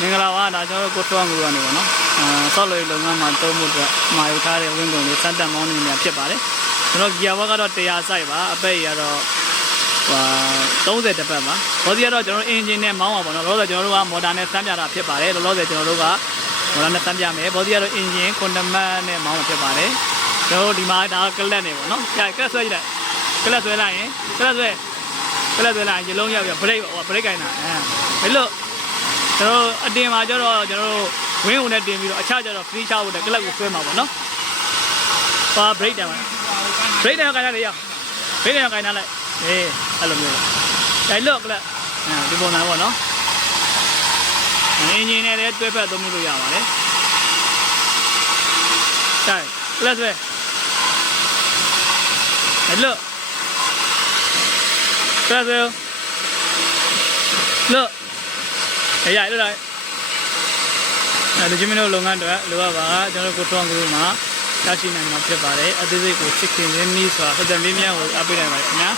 မင်္ဂလာပါဒါကျွန်တော်တို့ကိုထွန်းကူကနေပေါ့နော်ဆော့လို့လုပ်ငန်းမှာတုံးမှုအတွက်မှာယူထားတဲ့ဝင်းကုန်လေးစမ်းတက်မောင်းနေနေဖြစ်ပါတယ်ကျွန်တော် gear work ကတော့100 စိုက်ပါအပိတ်ရတော့30တပတ်ပါဘောစီကတော့ကျွန်တော် engine နဲ့မောင်းပါပေါ့နော်လောလောဆယ်ကျွန်တော်တို့ကမော်တာနဲ့စမ်းပြတာဖြစ်ပါတယ်လောလောဆယ်ကျွန်တော်တို့ကမော်တာနဲ့စမ်းပြမယ်ဘောစီကတော့ engine ကွန်တမတ်နဲ့မောင်းမှာဖြစ်ပါတယ်ကျွန်တော်တို့ဒီမှာဒါကလတ်နေပေါ့နော်ကလတ်ဆွဲကြည့်လိုက်ကလတ်ဆွဲလိုက်ရင်ကလတ်ဆွဲလိုက်ရေလုံးရောက်ပြီး brake ဟို brake ကင်တာဘယ်လိုကျွန်တော်အတင်မှာကျတော့ကျွန်တော်တို့ဝင်းုံနဲ့တင်ပြီးတော့အခြားကျတော့ free ချဖို့တဲ့ကလပ်ကိုဆွဲမှာပေါ့နော်။ပါ break တယ်မှာ break တယ်ကိုင်ထားလေရ။ break တယ်ကိုင်ထားလိုက်။အေးအဲ့လိုမျိုး။ဒါလော့ကလပ်ဒီပုံစံပေါ့နော်။အင်ဂျင်နဲ့လည်းတွဲဖက်သုံးလို့ရပါတယ်။ဒါကလပ်ဆွဲ။အဲ့လော့ကလပ်ဆွဲလော့ရရလို့လိုက်ဒီကျမတို့လုပ်ငန်းတွေလိုအပ်ပါကျွန်တော်ကိုထွန်းကူမှာရရှိနိုင်မှာဖြစ်ပါတယ်အသေးစိတ်ကိုချစ်ခင်ရင်းနှီးစွာပတ်သက်မေးမြန်းကိုအပ်ပေးနိုင်ပါတယ်ခင်ဗျာ